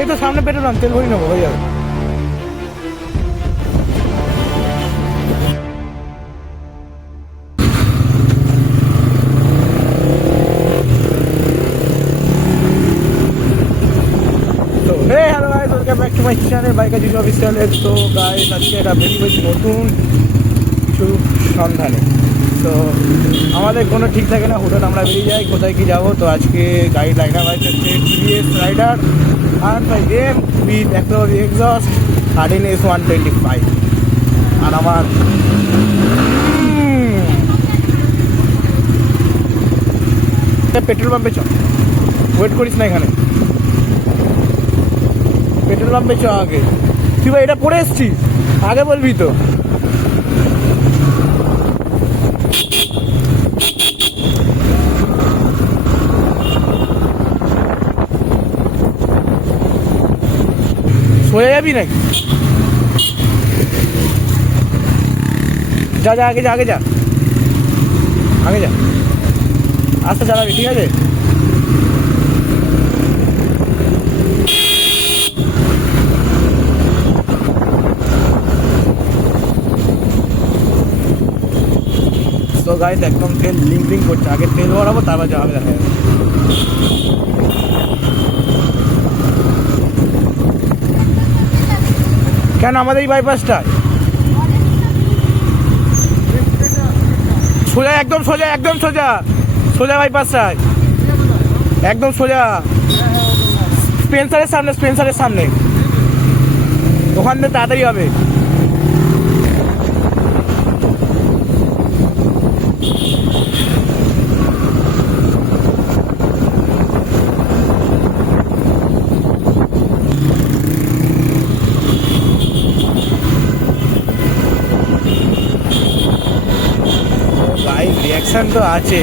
এই তো সামনে পেট্রোল পাম্প, তেল ভরি নেবো, হয়ে যাবে। তো hey hello guys, welcome back to my channel biker Jiju official. তো গাইস আজকে একটা বেশি নতুন কিছু সন্ধানে। তো আমাদের কোনো ঠিক থাকে না, হুটহাট আমরা বেরিয়ে যাই কোথায় কি যাবো। তো আজকে গাড়ি লাইন আপ আছে টিভিএস রাইডার R5M উইথ অ্যাক্রোর এক্সস্ট 13S125। আর আমার পেট্রোল পাম্পে চ, ওয়েট করিস না এখানে, পেট্রোল পাম্পে চ আগে। তুই ভাই এটা পরে এসছিস, আগে বলবি তো। সোজা যাবি নাকি? যা যা, আগে যা, আগে যা, আগে যা, আস্তে চালাবি, ঠিক আছে? তো গাইস একদম তেল লিঙ্ক করছে, আগে তেল ভরাবো তারপর যাবে, দেখা যাবে। কেন আমাদের এই বাইপাসটা সোজা, একদম সোজা, একদম সোজা, সোজা বাইপাসটায় একদম সোজা, স্পেন্সারের সামনে, স্পেন্সারের সামনে, ওখান থেকে তাড়াতাড়ি হবে। রিয়াকশন তো আছে।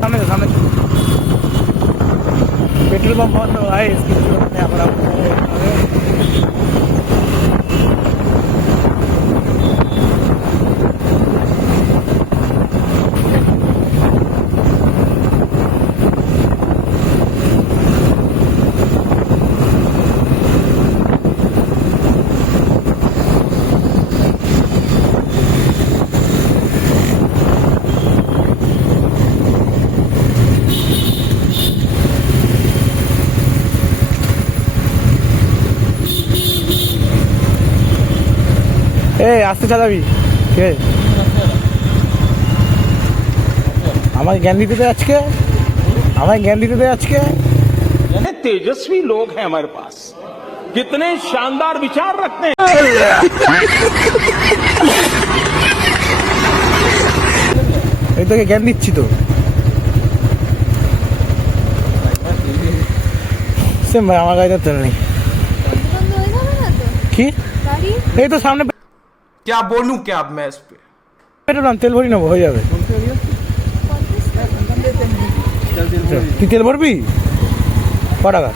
সামনে সামনে পেট্রোল পাম্প বন্ধ হয়, আমরা এই আস্তে চালাবি, ঠিক আছে? আমায় জ্ঞান দিতে দে আজকে, আমায় জ্ঞান দিতে দে আজকে। तेजस्वी लोग हैं हमारे पास, कितने शानदार विचार रखते हैं। এই তোকে জ্ঞান দিচ্ছি তো। সেম ভাই, আমার গাড়িতে তেল নেই। কি এই তো সামনে क्या बोलूं क्या अब मैं इस पे। পেট্রোল পাম্প, তেল ভরি নেবো, হয়ে যাবে। তুই তেল ভরবি ক টাকা?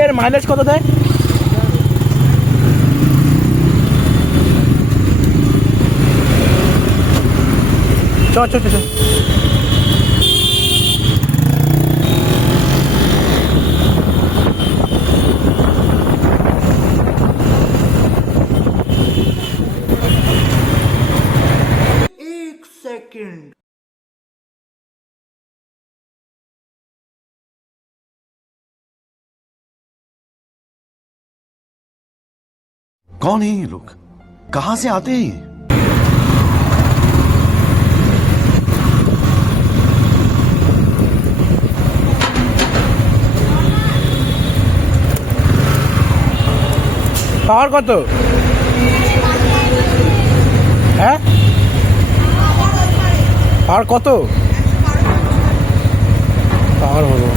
এর মাইলেজ কত দেয়? চ চ চ চ। कौन है ये लोग, कहां से आते हैं ये? পাওয়ার কত? হ্যাঁ পাওয়ার কত? পাওয়ার হলো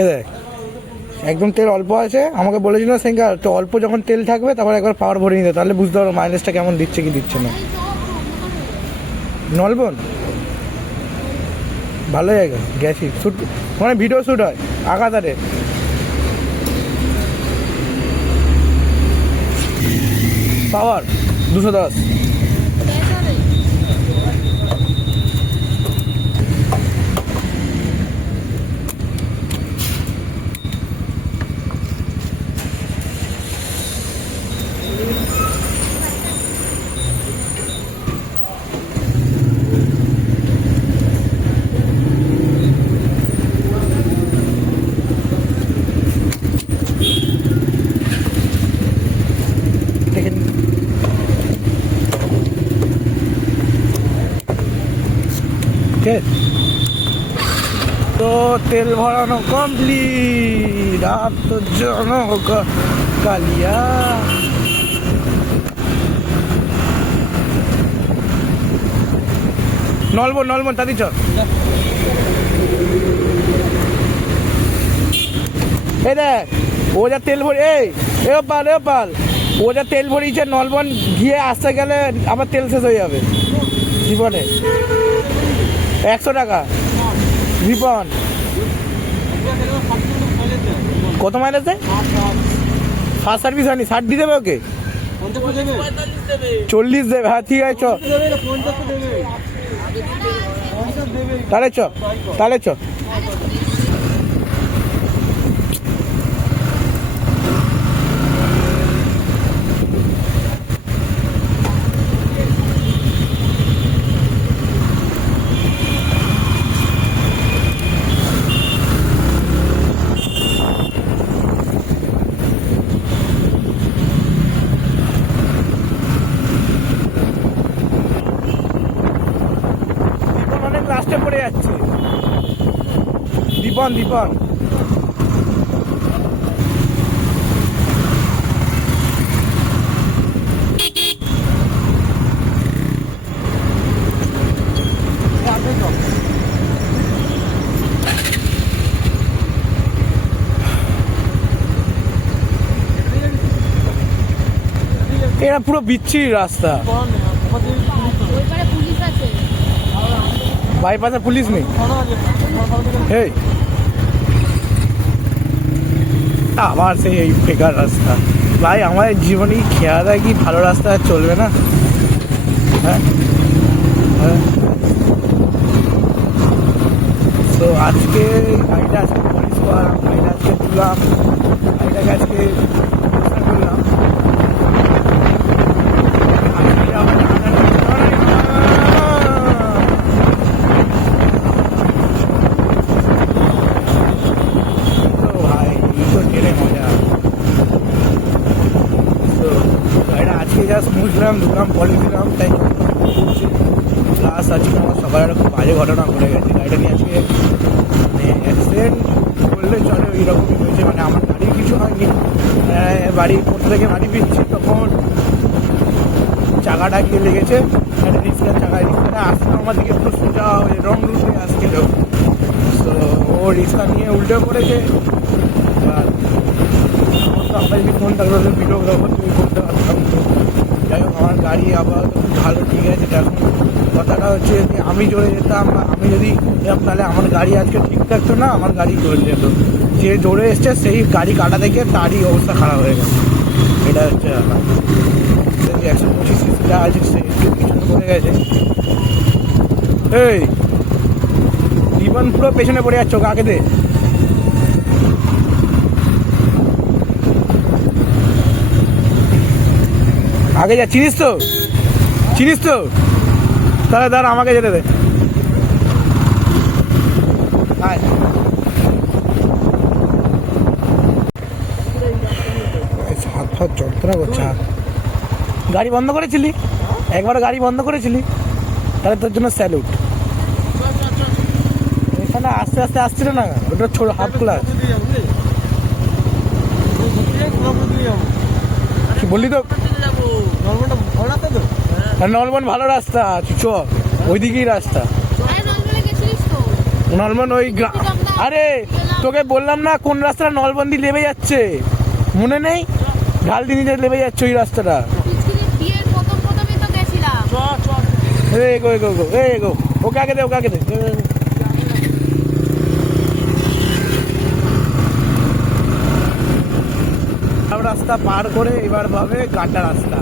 এ দেখ একদম তেল অল্প আছে, আমাকে বলেছিল সেঙ্গার তো অল্প যখন তেল থাকবে তারপর একবার পাওয়ার ভরে নিতে, তাহলে বুঝতে পারবো মাইলেজটা কেমন দিচ্ছে কি দিচ্ছে না। নলবন ভালো জায়গা, গেছি শ্যুট, মানে ভিডিও শ্যুট হয় আগাতারে। পাওয়ার 210। দেখেন ঠিক আছে? তো তেল ভরানো কমপ্লিট, আর তো জনক কালিয়া। নলবন নলবন তাদি চ। এই দেখ ও যা তেল ভরি, এই এ পাল ও যা তেল ভরিয়েছে, নলবন গিয়ে আসতে গেলে আবার তেল শেষ হয়ে যাবে জীবনে। 100 টাকা রিপন। কত মাইলেজ দেয়? ফার্স্ট সার্ভিস হয়নি, 60 দিয়ে দেবে ওকে, 40 দেবে। হ্যাঁ ঠিক আছে চ, তাহলে চ। অনেক লাস্টে পড়ে যাচ্ছে দীপন। এটা পুরো বিচ্ছিরি রাস্তা, বাইপাসে পুলিশ নেই। এই আবার সেই এই বেকার রাস্তা ভাই, আমাদের জীবনে খেয়া দেয় কি ভালো রাস্তা আর চলবে না? হ্যাঁ তো আজকে গাড়িটা আজকে পলিশ করাম, গাড়িটা আজকে তুলাম, গাড়িটাকে আজকে পরিষ্কার করলাম। মুছলাম ধুলাম পলি দিলাম, তাই প্লাস আজকে আমার সকালে একটা খুব বাজে ঘটনা ঘটে গেছে। গাড়িটা নিয়ে আজকে মানে অ্যাক্সিডেন্ট করলে চলে, ওই রকমই হয়েছে। মানে আমার গাড়ির কিছু হয়নি, বাড়ি কোথা থেকে বাড়ি ফিরছি তখন চাকাটা গিয়ে লেগেছে, একটা রিক্সার চাকায়। রিক্সাটা আসলে আমার দিকে পুরো সোজা রং রুটে আসছিল, তো ও রিক্সা নিয়ে উল্টে পড়েছে। আর আমার তো আমার যদি ফোন থাকলে ভিডিও তখন তুমি করতে পারতাম। যাই হোক আমার গাড়ি আবার ভালো ঠিক আছে। এখন কথাটা হচ্ছে যে আমি চলে যেতাম, আমি যদি যেতাম তাহলে আমার গাড়ি আজকে ঠিক থাকতো না, আমার গাড়ি চলে যেত। যে জোরে এসছে সেই গাড়ি কাটা থেকে তারই অবস্থা খারাপ হয়ে গেছে। এটা হচ্ছে 125 সিসিটা আছে, সে একটু পিছনে পড়ে গেছে। এই জীবন পুরো পেছনে পড়ে যাচ্ছ, কাকে দে। আগে যা, চিনিস তো তাহলে দাঁড়া আমাকে যেতে দে। হাত ফাত যন্ত্রণা করছে। গাড়ি বন্ধ করেছিলি, একবার গাড়ি বন্ধ করেছিলি, তাহলে তোর জন্য স্যালুট। এখানে আস্তে আস্তে আসছিল না, ওটা ছোট হাফ ক্লাস। কি বললি তো, নলবন ভালো রাস্তা, চ ওইদিকেই রাস্তা। নলবন ওই আরে তোকে বললাম না কোন রাস্তাটা নলবন্দি লেবে যাচ্ছে, মনে নেই? ঢালদি নিজে লেবে যাচ্ছে ওই রাস্তাটা। বিয়ের প্রথমই তো গেছিলাম। এগো এগো এগো এগো, ওকে আগে দে, ওকে আগে দে। রাস্তা পার করে এবার ভাবে গাড্ডা রাস্তা,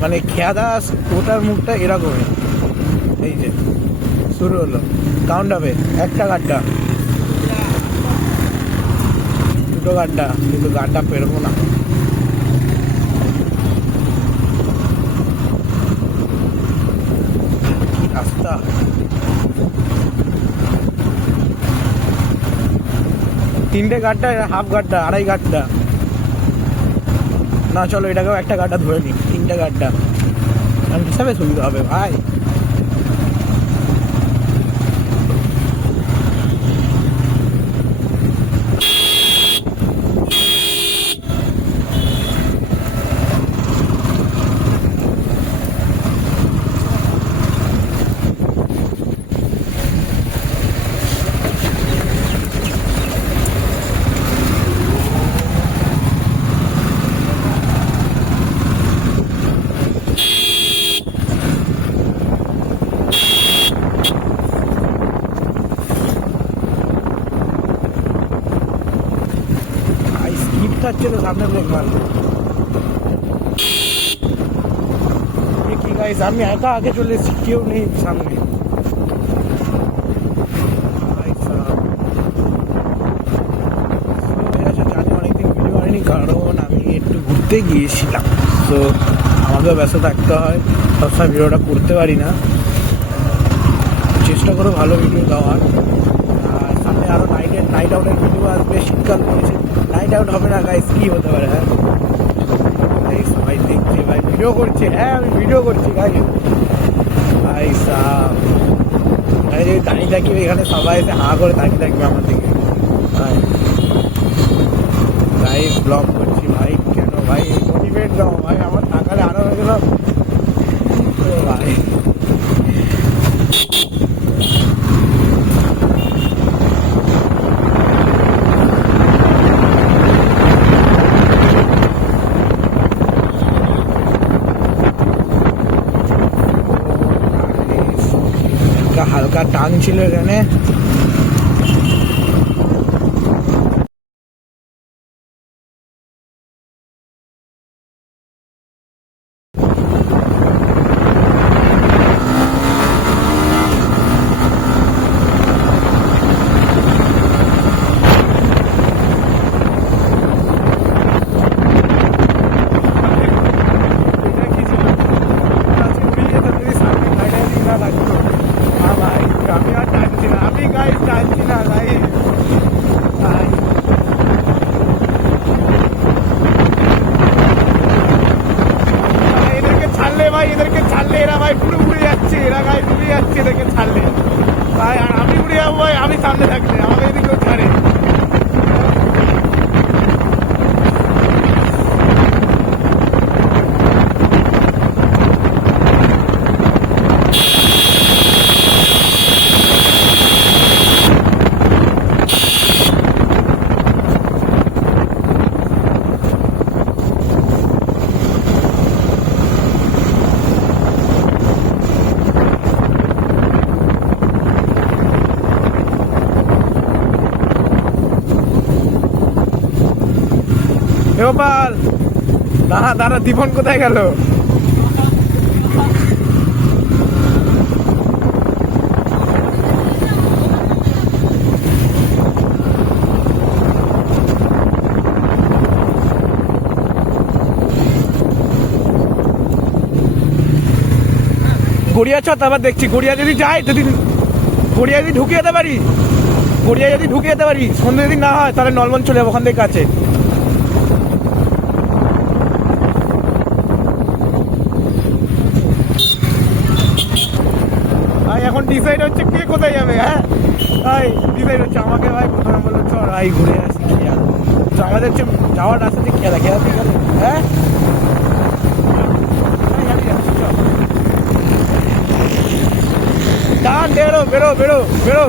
মানে খেয়াদাস ওটার মুখটা এরকমই। এই যে শুরু হলো, কাউন্ট হবে, একটা গাড্ডা, দুটো গাড্ডা, কিন্তু গাড্ডা পেরবো না। কি রাস্তা! তিনটে গাড্ডা, হাফ গাড্ডা, আড়াই গাড্ডা। না চলো এটাকেও একটা গাড্ডা ধরে নিই, তিনটে গাড্ডা হিসাবে সুবিধা হবে ভাই। হচ্ছে তো সামনে ব্রেক মারবো কি গাইস, আমি একা আগে চলে এসেছি, কেউ নেই সামনে। অনেকদিন ভিডিও হয়নি কারণ আমি একটু ঘুরতে গিয়েছিলাম, তো আমাকেও ব্যস্ত থাকতে হয়, সবসময় ভিডিওটা করতে পারি না। চেষ্টা করো ভালো ভিডিও দেওয়ার। আর সামনে আরও নাইট আউটের ভিডিও আসবে, শীতকাল পড়েছে, নাইট আউট হবে না গাইস, কি হতে পারে? হ্যাঁ ভাই সবাই দেখছে, ভাই ভিডিও করছে, হ্যাঁ আমি ভিডিও করছি গাইস। ভাই সাহ যদি দাঁড়িয়ে থাকি এখানে, সবাই এসে হাঁ করে তাকিয়ে থাকবে আমার দিকে। ভাই লাইভ ব্লগ করছি ভাই, কেন ভাই মোটিভেট দাও ভাই, আমার টাকালে আরো হয়ে গেল ভাই। হালকা টান ছিল এখানে, এদেরকে ছাড়লে এরা ভাই পুরো উড়ে যাচ্ছে, এরা গায়ে উড়ে যাচ্ছে এদেরকে ছাড়লে ভাই। আর আমি উড়ে যাবো ভাই, আমি সামনে থাকলে, আমাকে এদিকেও ছাড়ে। গোপাল দাঁড়া দাঁড়া, দীপন কোথায় গেল? গড়িয়া চ, তারপর দেখছি গড়িয়া যদি যাই, যদি গড়িয়া যদি ঢুকে যেতে পারি, গড়িয়া যদি ঢুকে যেতে পারি, সন্ধ্যে যদি না হয় তাহলে নলবন চলে যাবো ওখান থেকে কাছে। এখন ডিসাইড হচ্ছে কে কোথায় যাবে। হ্যাঁ ভাই ডিসাইড হচ্ছে, আমাকে ভাই প্রথমে বললো চল ভাই ঘুরে আসি খেয়া, তো আমাদের হচ্ছে যাওয়ার রাস্তাতে খেলা খেলাতে গেল। হ্যাঁ টান, বেরো বেরো বেরো বেরো।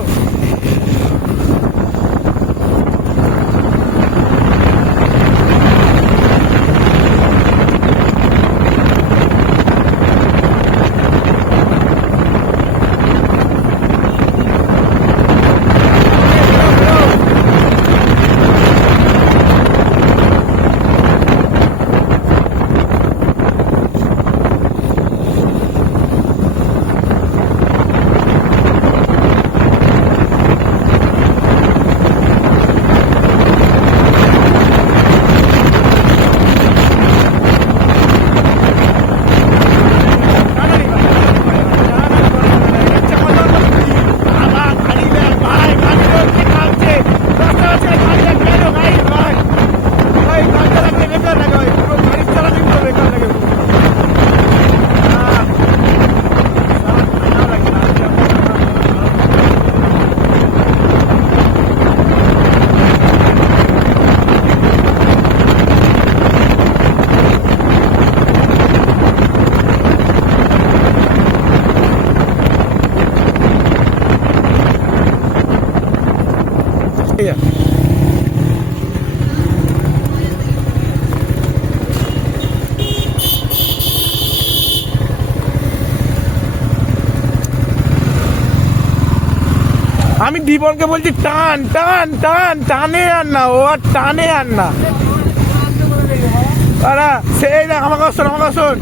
আমি দীপনকে বলছি টান টান টান, টানে আর না, ও আর টানে আর না। আরে সেই দেখ, আমাকে শোন,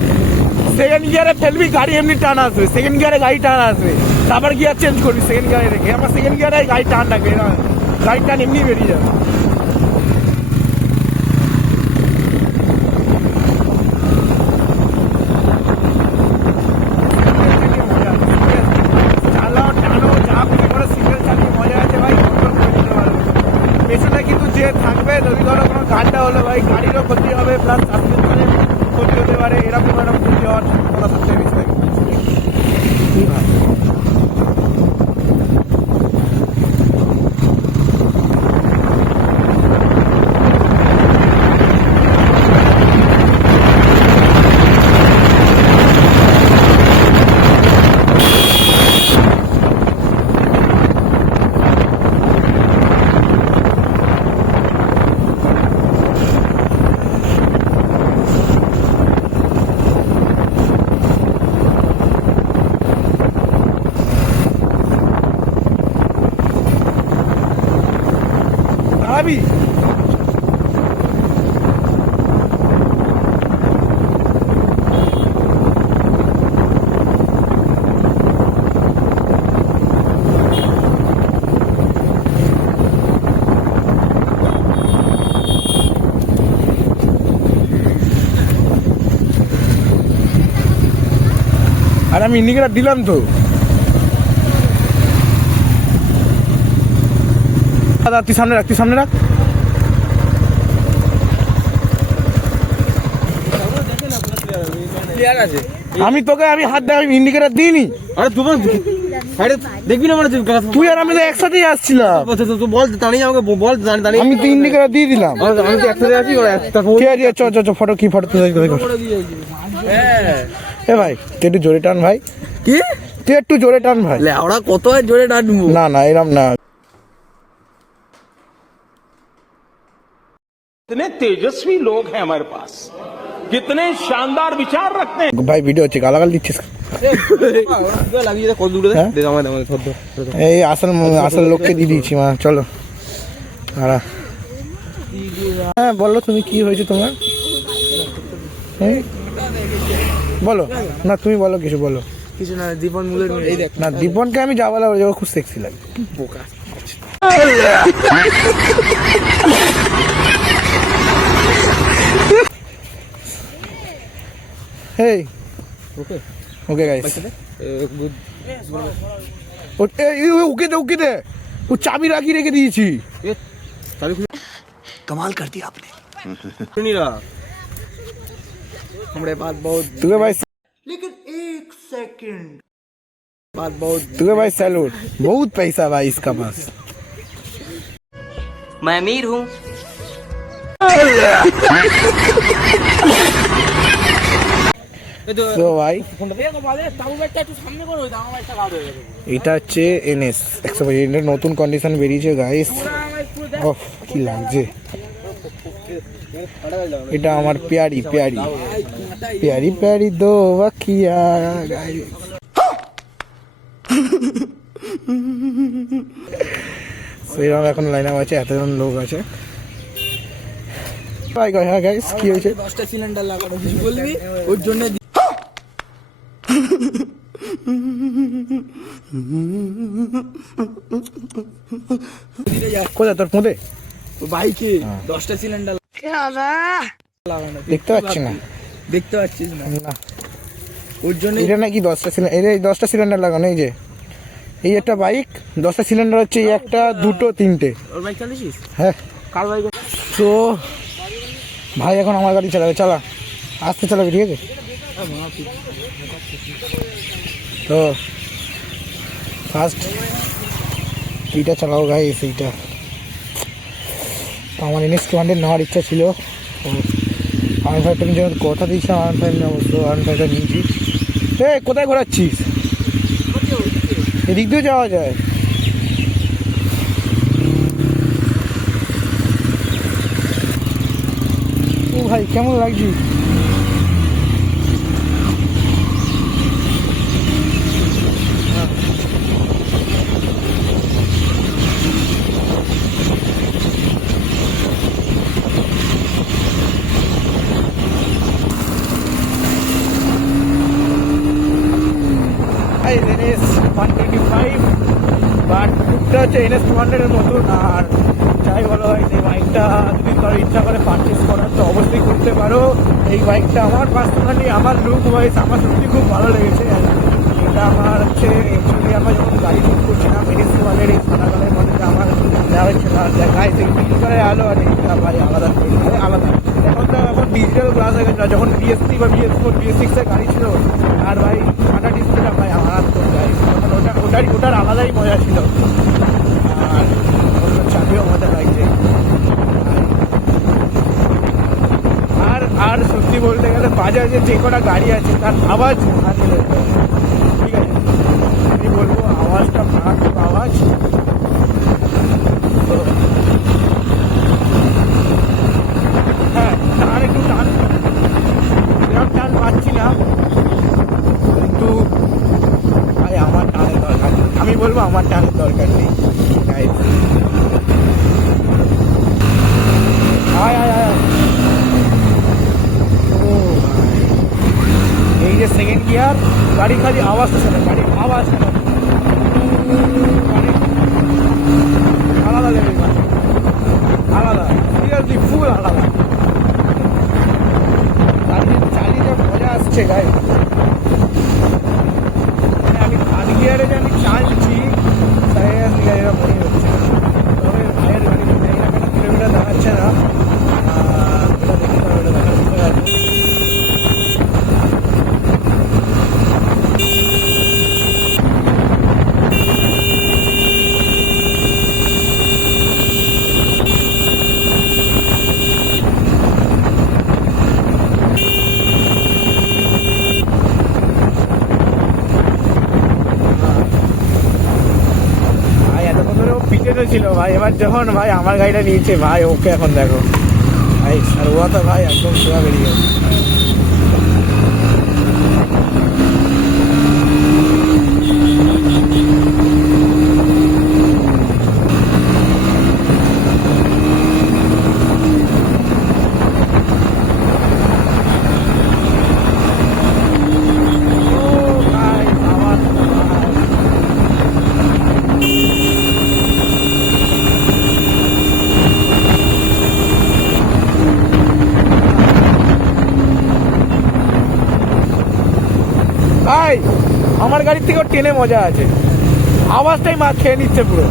সেকেন্ড গিয়ারে ফেলবি, গাড়ি এমনি টান আসবে, সেকেন্ড গিয়ারে গাড়ি টান আসবে, তারপর গিয়ার চেঞ্জ করবি সেকেন্ড গিয়ারে রেখে। আমার সেকেন্ড গিয়ারে গাড়ি টান রাখবে, গাড়ি টান এমনি বেরিয়ে যাবে। চালাও, টানো, যা করে করে সিঙ্গেল চালিয়ে মজা আছে ভাই, কন্ট্রোল করে নিতে পারবে। পেছনে কিন্তু যে থাকবে, যদি ধরো কোনো গানটা হলো ভাই, গাড়িরও ক্ষতি হবে, প্লাস সাসপেনশনের ক্ষতি হতে পারে, এরকম ক্ষতি হওয়ার সম্ভাবনা সবচেয়ে বেশি থাকে। কি ভাই দাঁড়াবি? আর আমি ইন্ডিকেটার দিলাম তো। দাদা তুই সামনে রাখ, তুই সামনে রাখ। আমি তোকে আমি হাত দেয়, আমি ইন্ডিকেটার দিইনি। আরে তোমার সাইডে দেখবি না মানে তুই আর আমি তো একসাথেই আসছিলাম। বল দাঁড়িয়ে আমাকে বল দাঁড়িয়ে আমি তো ইন্ডিকেটার দিয়ে দিলাম। আমি তো একসাথে আছি ঠিক আছে, চ চ চ, ফটো কি ফটো তুই এ ভাই তুই একটু জোরে টান ভাই। কি তুই একটু জোরে টান ভাই। ওরা কত জোরে টানবো? না না এরম না। कितने तेजस्वी लोग हैं हमारे पास, कितने शानदार विचार रखते हैं। ভাই ভিডিও হচ্ছে, গালাগাল দিচ্ছিস। লাগিয়ে কত দূরে হ্যাঁ? এই আসল আসল লোককে দিয়ে দিয়েছি মা, চলো। হ্যাঁ বলো তুমি, কি হয়েছে তোমার? এই, বলো না, তুমি বলো, কিছু বলো। কিছু না, দীপন মুলের এই দেখ না, দীপনকে আমি যা বলা বলে, খুব সেক্সি লাগে। বোকা হেই ওকে ওকে গাইস, ওকে দে, ও চাবি রাখি রেখে দিয়েছি। कमाल कर दिया आपने। सुनीला हमारे पास बहुत तुझे भाई, लेकिन एक सेकंड, बात बहुत तुझे भाई सैल्यूट, बहुत पैसा भाई इसका पास। मैं अमीर हूँ। তো ভাই এটা হচ্ছে NS 125, এর নতুন কন্ডিশন বেরিয়েছে গাইস। ওহ কি লাগছে, এটা আমার প্যারি প্যারি প্যারি প্যারি দো বাকিয়া গাইস। সেরকম এখন লাইন আপ আছে, এতজন লোক আছে। হ্যাঁ গাইস, কি হয়েছে? 10টা সিলিন্ডার লাগানো, কিছু বলবি ওর জন্য? কোথায় তোর ফোনে? বাইকে 10টা সিলিন্ডার লাগানো, দেখতে পাচ্ছি না। দেখতে পাচ্ছিস না? না ওর জন্য এটা নাকি 10টা সিলিন্ডার, এই 10টা সিলিন্ডার লাগানো। এই যে এই একটা বাইক, 10টা সিলিন্ডার হচ্ছে, এই একটা, দুটো, তিনটে। ওর বাইক চালিয়েছিস? হ্যাঁ। কার বাইক? তো ভাই এখন আমার গাড়ি চালাবে, চালা, আস্তে চালাবে, ঠিক আছে? তো ফার্স্ট এইটা চালাও গাইস, এইটা আমার NS 200 নেওয়ার ইচ্ছা ছিল। R5টা আমি যেমন কথা দিয়েছিলাম, R5 না, অবশ্য R5টা নিয়েছি। কোথায় ঘোরাচ্ছিস? এদিক দিয়েও যাওয়া যায়। ও ভাই কেমন লাগছে? বাইকটা হচ্ছে NS200 এর মতন। আর যাই বলো ভাই, এই বাইকটা যদি কারো ইচ্ছা করে পারচেস করার তো অবশ্যই করতে পারো। এই বাইকটা আমার পার্সোনালি, আমার লুক ওয়াইজ আমার সত্যি খুব ভালো লেগেছে। এটা আমার হচ্ছে অ্যাকচুয়ালি আমার যখন গাড়ি বুক করছিলাম NS200 এই সাদা কালারের মধ্যে আমার দেওয়া হচ্ছে না, দেখায় সেই পিঙ্ক কালারে আলো। আর এইটা ভাই আলাদা আলাদা। এখন ডিজিটাল গ্লাস হয়ে গেছে, যখন BS3 বা BS4 BS6 এর গাড়ি ছিল আর ভাই সাদা ডিসপ্লেটা ভাই মারাত্মক গাড়ি, ওটার আলাদাই মজা ছিল। আর চাপিও মজা লাগছে। আর সত্যি বলতে গেলে বাজাজের যে কটা গাড়ি আছে তার আওয়াজ আছে, ঠিক আছে, আমি বলবো আওয়াজটা মারাত্মক আওয়াজ। তো হ্যাঁ, টান একটু টান এরকম টান পাচ্ছি না, কিন্তু ভাই আমার টানের দরকার নেই। আমি বলবো আমার টানের দরকার নেই। আয় আয় আয়। ও ভাই, এই যে সেকেন্ড গিয়ার, গাড়ি খালি আওয়াজটা শোনে, গাড়ির আওয়াজ মানে আলাদা লেভেল, আলাদা, সিরিয়াসলি ফুল আলাদা। চালিয়ে মজা আসছে গাড়ি। মানে আমি থার্ড গিয়ারে যে আমি চালছি তাই গাড়িটা মনে হচ্ছে। তবে ভাইয়ের গাড়িতে জানি না কেন কিলোমিটার দেখাচ্ছে না, এটা দেখতে হবে, এটা দেখা বুঝতে পারছি। ছিল ভাই, এবার যখন ভাই আমার গাড়িটা নিয়েছে ভাই, ওকে এখন দেখো ভাই, আর ওরা তো ভাই একদম সোয়া বেরিয়ে গেছে। ভাই আমার গাড়ির থেকেও টেনে মজা আছে, আওয়াজটাই মা খেয়ে নিচ্ছে পুরো।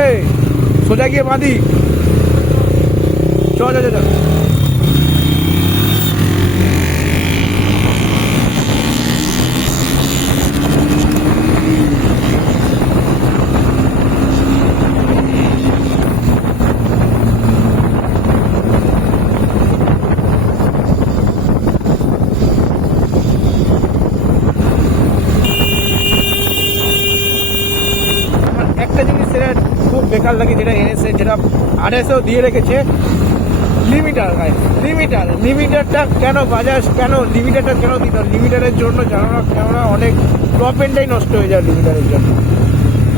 এই সোজা গিয়ে বাঁধি, চ চ চ। একটা জিনিস সেটা খুব বেকার লাগে, যেটা এনেছে, যেটা RSও দিয়ে রেখেছে, লিমিটার। ভাই লিমিটারটা কেন বাজাজ, কেন লিমিটারটা কেন দিত? লিমিটারের জন্য জানো না, কেননা অনেক টপ এন্ডটাই নষ্ট হয়ে যায় লিমিটারের জন্য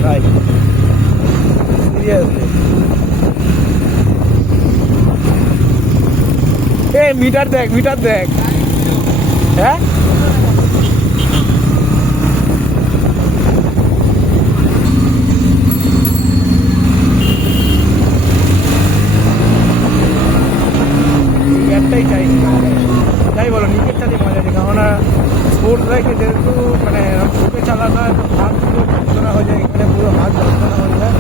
ভাই, সিরিয়াসলি। এই মিটার দেখ, হ্যাঁ একটাই চাই, যাই বলো নিজের চালিয়ে মজা আছে। কেননা স্পোর্টস বাইকে যেহেতু মানে চোখে চালানো হয় তো হাত পুরো যন্ত্রণা হয়ে যায়, এখানে পুরো হাত যন্ত্রণা হয়ে যায়।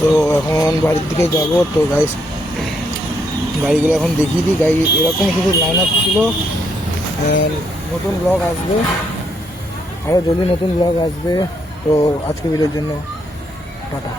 তো এখন বাড়ির দিকে যাবো। তো গাইস গাড়িগুলো এখন দেখিয়ে দিই, গাড়ি এরকম কিছু লাইন আপ ছিল। নতুন ব্লগ আসবে, আরও জলদি নতুন ব্লগ আসবে। তো আজকে ভিডিওর জন্য টাটা।